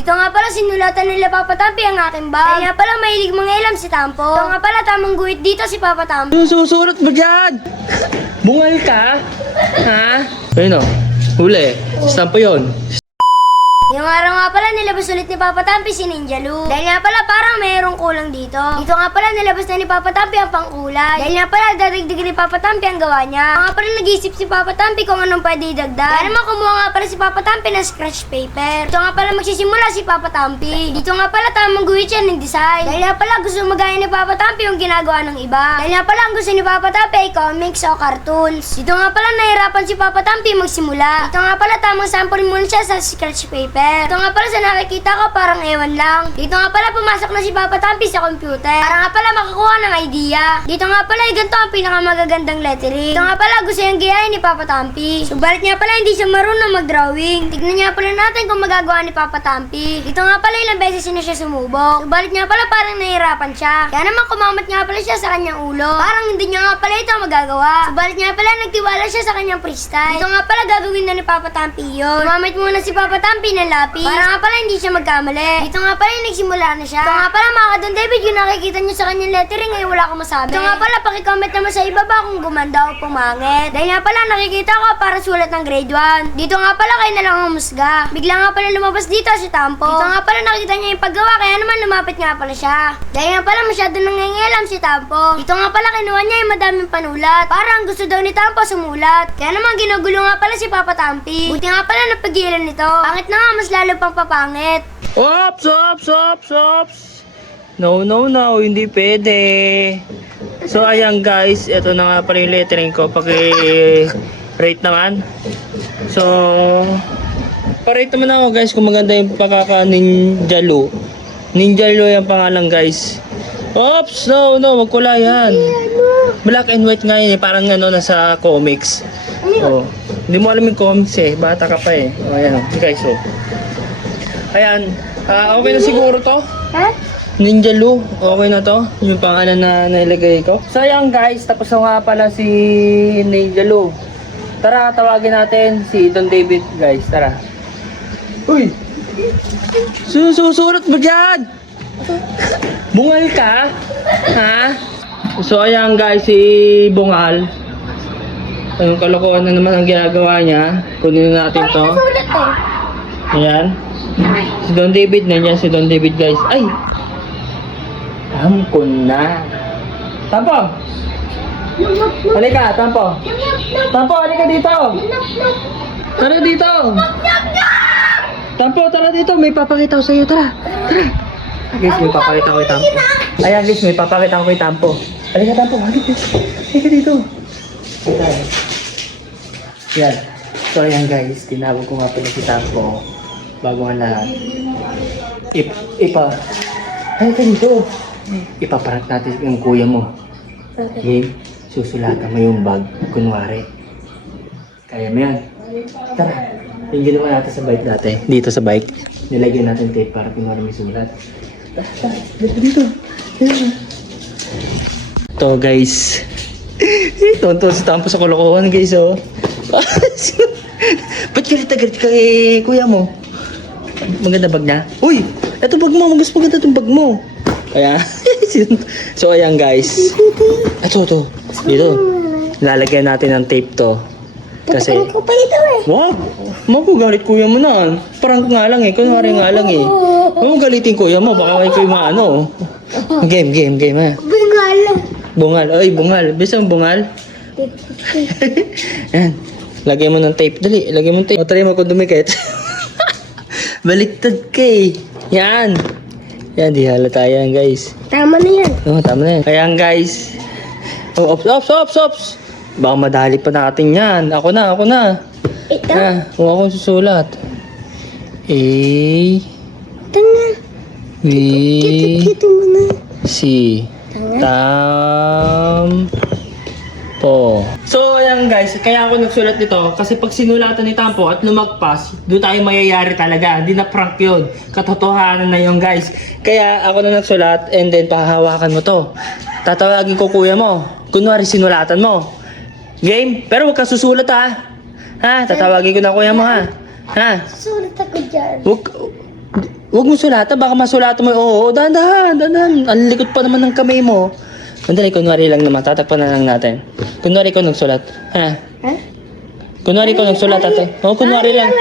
Ito nga pala sinulatan nila Papa Tampi ang aking bag. Kaya nga pala mahilig mangialam si Tampo. Ito nga pala tamang guhit dito si Papa Tampi. Susurat mo dyan! Bungal ka? Ha? Ayun o. Huli. Stampo yun. Yung araw nga pala nilabas ulit ni Papa Tampi si Ninja Lu. Dahil nga pala parang mayroong kulang dito. Dito nga pala nilabas na ni Papa Tampi ang pangkulay. Dahil nga pala dadagdag ni Papa Tampi ang gawa niya. Nga pala nag-iisip si Papa Tampi kung anong pwede idagdag. Kaya naman kumuha nga pala si Papa Tampi ng scratch paper. Dito nga pala magsisimula si Papa Tampi. Dito nga pala tamang guhit siya ng design. Dahil nga pala gusto magaya ni Papa Tampi yung ginagawa ng iba. Dahil nga pala ang gusto ni Papa Tampi ay comics o cartoons. Dito nga pala nahirapan si Papa Tampi magsimula. Dito nga pala tamang sample muna siya sa scratch paper. Dito nga pala sa nakikita ko parang ewan lang. Dito nga pala pumasok na si Papa Tampi sa computer. Para nga pala makakuha ng idea. Dito nga pala ay ganito ang pinakamagagandang lettering. Dito nga pala gusto yung gayahin ni Papa Tampi. Subalit nga pala hindi siya marunong mag-drawing. Tignan nga pala natin kung magagawa ni Papa Tampi. Dito nga pala ilang beses na siya sumubok. Subalit nga pala parang nahihirapan siya. Kaya naman kumamat nga pala siya sa kanyang ulo. Parang hindi niya nga pala ito magagawa. Subalit nga pala nagtiwala siya sa kanyang freestyle. Dito nga pala gagawin na ni Papa Tampi yun. Kumamit muna si Papa Tampi ng lapis. Para nga pala hindi siya magkamali. Dito nga pala yung nagsimula na siya. Dito nga pala mga Kadon David, yung nakikita niyo sa kanyang lettering ay wala akong masabi. Dito nga pala pakicomment naman sa ibaba kung gumanda o pumangit. Dahil nga pala nakikita ko para sulat ng grade 1. Dito nga pala kayo na lang humusga. Bigla nga pala lumabas dito si Tampo. Dito nga pala nakita niya yung paggawa kaya naman lumapit nga pala siya. Dahil nga pala masyado nangingialam si Tampo. Dito nga pala kinuha niya yung madaming panulat. Parang gusto daw ni Tampo sumulat. Kaya naman ginugulo nga pala si Papa Tampi. Buti nga pala napagilan nito. Pangit na nga mas lalo pang papangit. Ops, ops, ops, ops. No, no, no. Hindi pwede. So, ayan guys. Ito na nga pala yung lettering ko. Paki-rate naman. So, pa-rate naman ako guys kung maganda yung pagkaka-Ninja Lu. Ninja Lu yung pangalan guys. Ops, no, no. Magkulay yan. Black and white nga yun eh. Parang ano nasa comics. Oh. Hindi mo alam yung comics eh. Bata ka pa eh. O, ayan o. Guys, oh. Ayan. Okay na siguro to. Ha? Ninja Lu. Okay na to. Yung pangalan na nailagay ko. So, ayan guys. Tapos na nga pala si Ninja Lu. Tara, tawagin natin si Don David guys. Tara. Uy! Susurat mo dyan! Bungal ka? Ha? So, ayan guys. Si Bungal. Anong kalokohan na naman ang ginagawa niya. Kunin na natin to. Sulat to. Ayan. Si Don David, nandiyan si Don David guys. Ay! Tampo na. Tampo! Halika, Tampo. Tampo, halika dito. Tara dito. Tampo, tara dito. May papakita ko sa iyo. Tara. Tara. Guys, may papakita ko kay Tampo. Ayan guys, may papakita ko kay Tampo. Halika, Tampo. Halika. Halika dito. Yan. So ayan guys, tinawag ko nga pala si Tampo. Bago ang lahat. Halika dito. Ipaparat natin yung kuya mo. Okay? Susulatan mo yung bag. Kunwari. Kaya mo yan. Tara. Yung ginawa natin sa bike dati. Dito sa bike. Nilagyan natin tape para kunwari may sulat. Tara. Dito. Ito guys. Tonto si Tampo sa kolokohan guys oh. Ba't galit kay kuya mo? Maganda bag niya? Uy! Ito bag mo, mas maganda itong bag mo. Ayan. So ayan guys. Ito. Dito. Lalagyan natin ng tape to. Kasi ko pa ito eh. wag! Magugalit kuya mo na. Parang nga lang eh. Kunwari nga lang eh. Huwag mong galitin kuya mo. Baka kayo maano. Game ha. Bingal. Bungal. Ay, bungal. Bisa mo bungal? Yan. Lagyan mo ng tape. Dali. Lagyan mo ng tape. O, try mo kung dumikit. Baliktad ka eh. Yan. Yan, di halata yan guys. Tama na yan. Oo, tama na yan. Ayan guys. Oh, ops. Baka madali pa natin yan. Ako na. Ito? Huwag akong susulat. A. Tanga. B. Kito mo na. C. Tampo. So, ayan guys, kaya ako nagsulat nito kasi pag sinulatan ni Tampo at lumagpas, doon tayo mayayari talaga. Hindi na prank yun. Katotohanan na yun guys. Kaya ako na nagsulat and then pahahawakan mo to. Tatawagin ko kuya mo. Kunwari sinulatan mo. Game? Pero huwag ka susulat ha. Ha? Tatawagin ko na kuya mo ha. Ha? Sulat ako dyan. Huwag... Huwag mo sulatan, baka masulatan mo. Oo, dahan-dahan. Ang likot pa naman ng kamay mo. Sandali, kunwari lang naman. Tatakpan na lang natin. Kunwari ko nagsulat. Ha? Ha? Kunwari ko nagsulat ate. Oo, kunwari lang.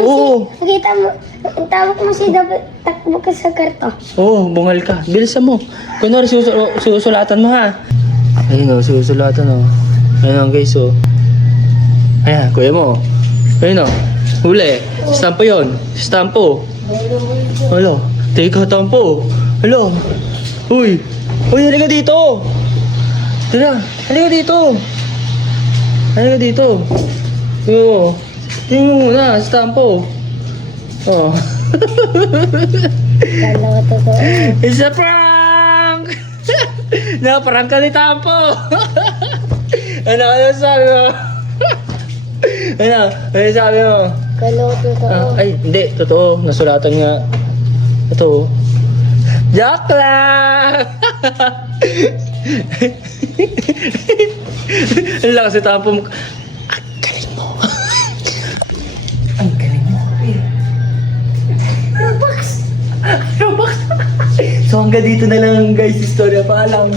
Oo. Oo. Nakita mo, ang tawag mo si dapat takbo ka sa karto. Oo, bungal ka. Bilisan mo. Kunwari susulatan mo ha. Ayun o, susulatan o. Ayun o guys o. Ayan, kuya mo. Ayun o. Huli. Stampo yun. Stampo. Alo. Teka, tampo. Alo. Uy. Uy, halika dito. Tara, halika dito. Halika dito. Oo. Tingnan mo muna, stampo. Oh. Kala ko totoo. It's a prank! Na-prank ka ni Tampo! ano sabi mo? ano sabi mo? Kala ko totoo. Ay, hindi. Totoo. Nasulatan nga. Ito. Joke lang! Ang lakas si Tampo. Ang galing mo. Ang galing mo. Robux! So hanggang dito na lang guys, istorya. Paalam.